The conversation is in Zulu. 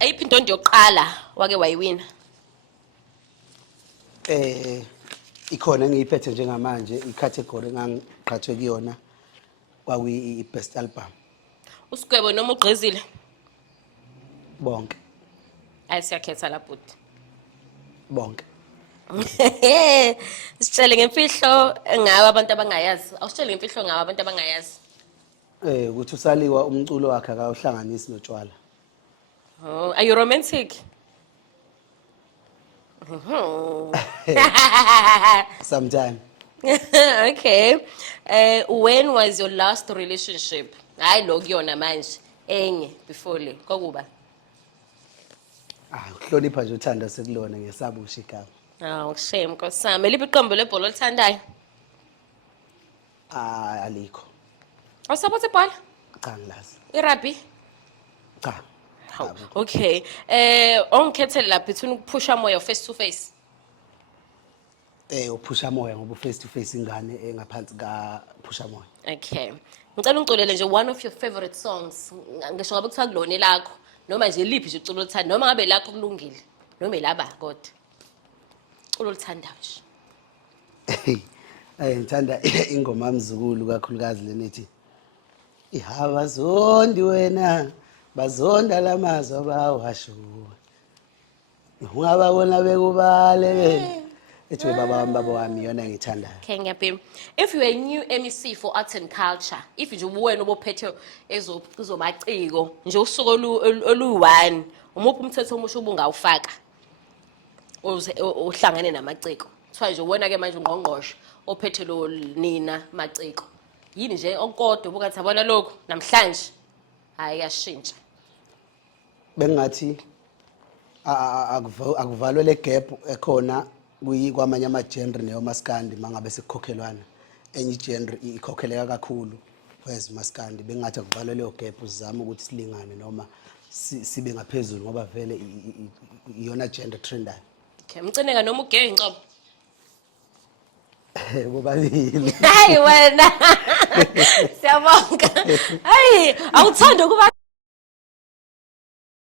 Ayiphi indondo yokuqala wake wayiwina? Ikhona engiyiphethe njengamanje icategory engangiqhathwe kuyona kwakuyi best album. Usigwebo noma ugqizile? Bonke. Ayisiyakhetha la bhuti. Bonke. Sitshele ngemfihlo ngawe abantu abangayazi. Awusitshele ngemfihlo ngawe abantu abangayazi. Ukuthi uSaliwa umculo wakhe akawuhlanganisi notshwala. Oh, are you romantic? Sometime. Okay. When was your last relationship? Hayi lo kuyona manje. Enye before le. Kokuba. Ukuhlonipha nje uthando sekulona ngesabusha igama. Shame nkosami. Eliphi iqembu lebhola olithandayo? Alikho. Awusapothe ibhola? Cha ngilazi. I-rugby? Cha. Okay. Ongikhethele la between ukuphusha moya face to face. Uphusha moya ngoba face to face ingane engaphansi ka phusha moya. Okay. Ngicela ungiculele nje one of your favorite songs. Ngisho ngabe kuthiwa kulona lakho noma nje liphi nje uculo olithanda noma ngabe lakho kulungile noma elaba kodwa. Uculo olithandayo nje. Ngithanda ingoma mzukulu kakhulukazi lenethi ihabazondi wena bazonda lamazwi abawasho. Ungababona bekubale ethi baba wami yona ngithandayo. Okay, ngiyaphi. If you are a new MEC for arts and culture, if nje ubuwena obophethe ezomaciko nje usuku olu1, umuphi umthetho omusha ubungawufaka? Uhlangane namaciko. Kuthiwa nje wena ke manje ungqongqoshe ophethe lo nina maciko. Yini nje onkodwa ubukathi abona lokho namhlanje hayi yashintsha. Bengathi akuvalwe le gap ekhona kwamanye ama-genre neyomaskandi mangabe sekukhokhelwana enye i-genre ikhokheleka kakhulu whereas maskandi bengathi akuvalwe leyo gap uzama ukuthi silingane noma sibe ngaphezulu ngoba vele iyona genre trendayo. Okay, mcineka noma ugay inqobo. Bobabili. Hayi wena. Siyabonga. Hayi, awuthanda ukuba